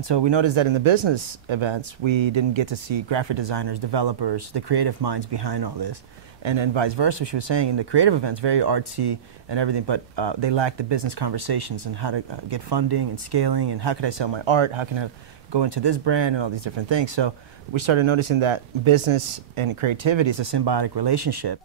And so we noticed that in the business events, we didn't get to see graphic designers, developers, the creative minds behind all this. And then vice versa, she was saying, in the creative events, very artsy and everything, but they lacked the business conversations and how to get funding and scaling and how could I sell my art, how can I go into this brand and all these different things. So we started noticing that business and creativity is a symbiotic relationship.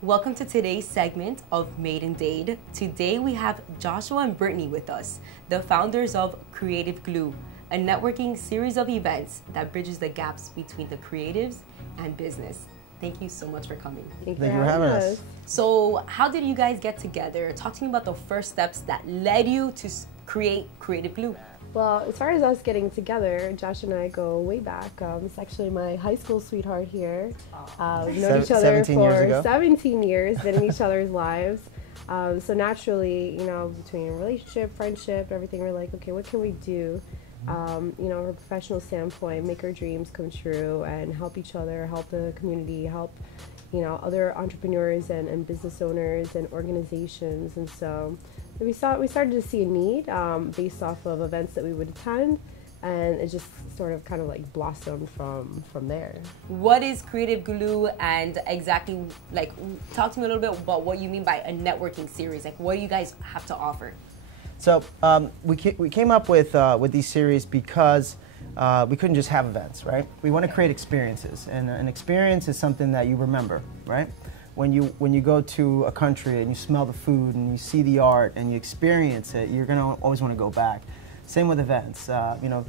Welcome to today's segment of Made in Dade. Today we have Jossua and Brittany with us, the founders of Creative Glue, a networking series of events that bridges the gaps between the creatives and business. Thank you so much for coming. Thank you for having us. So how did you guys get together? Talk to me about the first steps that led you to create Creative Glue. Well, as far as us getting together, Josh and I go way back. It's actually my high school sweetheart here. We've known each other for 17 years, been in each other's lives. So naturally, you know, between relationship, friendship, everything, we're like, okay, what can we do, you know, from a professional standpoint, make our dreams come true and help each other, help the community, help, you know, other entrepreneurs and business owners and organizations. And so we started to see a need based off of events that we would attend, and it just sort of kind of like blossomed from there. What is Creative Glue, and exactly, like, talk to me a little bit about what you mean by a networking series. Like, what do you guys have to offer? So we came up with these series because we couldn't just have events, right? We want to create experiences, and an experience is something that you remember, right? When you go to a country and you smell the food and you see the art and you experience it, you're gonna always want to go back. Same with events. You know,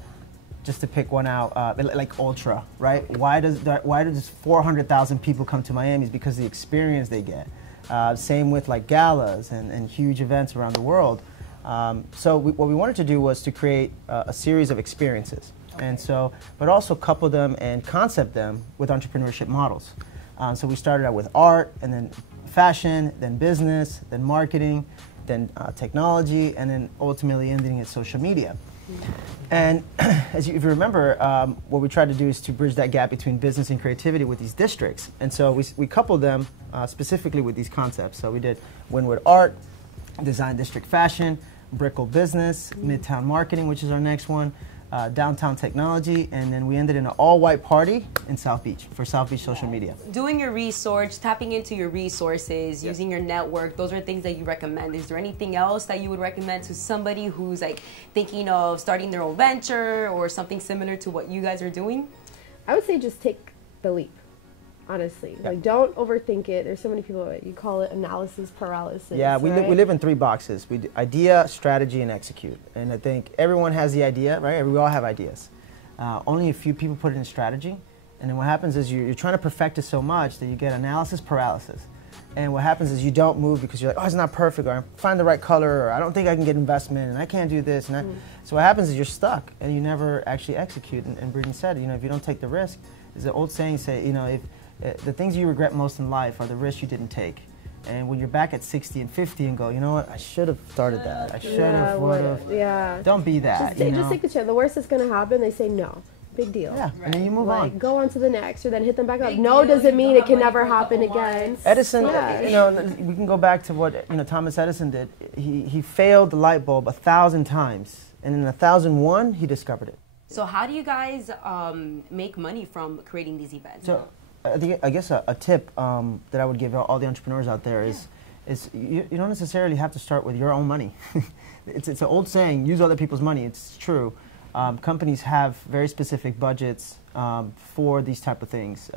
just to pick one out, like Ultra, right? Why does 400,000 people come to Miami? It's because of the experience they get. Same with like galas and huge events around the world. So what we wanted to do was to create a series of experiences, and so, but also couple them and concept them with entrepreneurship models. So we started out with art, and then fashion, then business, then marketing, then technology, and then ultimately ending at social media. And if you remember, what we tried to do is to bridge that gap between business and creativity with these districts. And so we coupled them specifically with these concepts. So we did Wynwood Art, Design District Fashion, Brickell Business, Midtown Marketing, which is our next one, Downtown Technology, and then we ended in an all-white party in South Beach for South Beach social media. Doing your research, tapping into your resources, using your network, those are things that you recommend. Is there anything else that you would recommend to somebody who's like thinking of starting their own venture or something similar to what you guys are doing? I would say just take the leap. Honestly, like, don't overthink it. There's so many people, you call it analysis paralysis. Yeah, we live in 3 boxes. We do idea, strategy, and execute. And I think everyone has the idea, right? We all have ideas. Only a few people put it in strategy. And then what happens is you're trying to perfect it so much that you get analysis paralysis. And what happens is you don't move because you're like, oh, it's not perfect, or I find the right color, or I don't think I can get investment, and I can't do this. So what happens is you're stuck, and you never actually execute. And Brittany said, you know, if you don't take the risk, there's an old saying, you know, if the things you regret most in life are the risks you didn't take. And when you're back at 60 and 50 and go, you know what, I should have started that. I should have, would have. Yeah. Don't be that. Just take the chance. The worst that's going to happen, they say no. Big deal. Yeah, and then you move on. Go on to the next, or then hit them back up. No doesn't mean it can never happen again. Edison, you know, we can go back to what, you know, Thomas Edison did. He failed the light bulb 1,000 times, and in 1,001, he discovered it. So how do you guys make money from creating these events? So, I guess a tip that I would give all the entrepreneurs out there is you don't necessarily have to start with your own money. It's an old saying, use other people's money. It's true. Companies have very specific budgets for these type of things.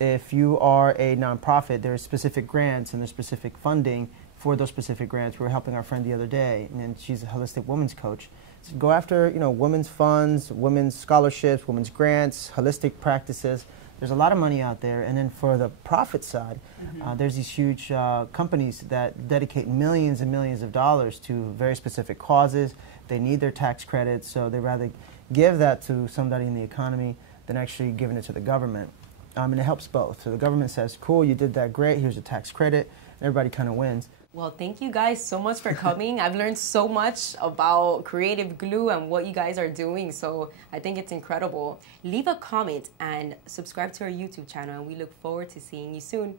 If you are a nonprofit, there's specific grants and there's specific funding for those specific grants. We were helping our friend the other day, and she's a holistic women's coach. So go after, you know, women's funds, women's scholarships, women's grants, holistic practices. There's a lot of money out there. And then for the profit side, there's these huge companies that dedicate millions and millions of dollars to very specific causes. They need their tax credits, so they rather give that to somebody in the economy than actually giving it to the government. And it helps both. So the government says, cool, you did that, great, here's a tax credit. Everybody kind of wins. Well, thank you guys so much for coming. I've learned so much about Creative Glue and what you guys are doing, so I think it's incredible. Leave a comment and subscribe to our YouTube channel, and we look forward to seeing you soon.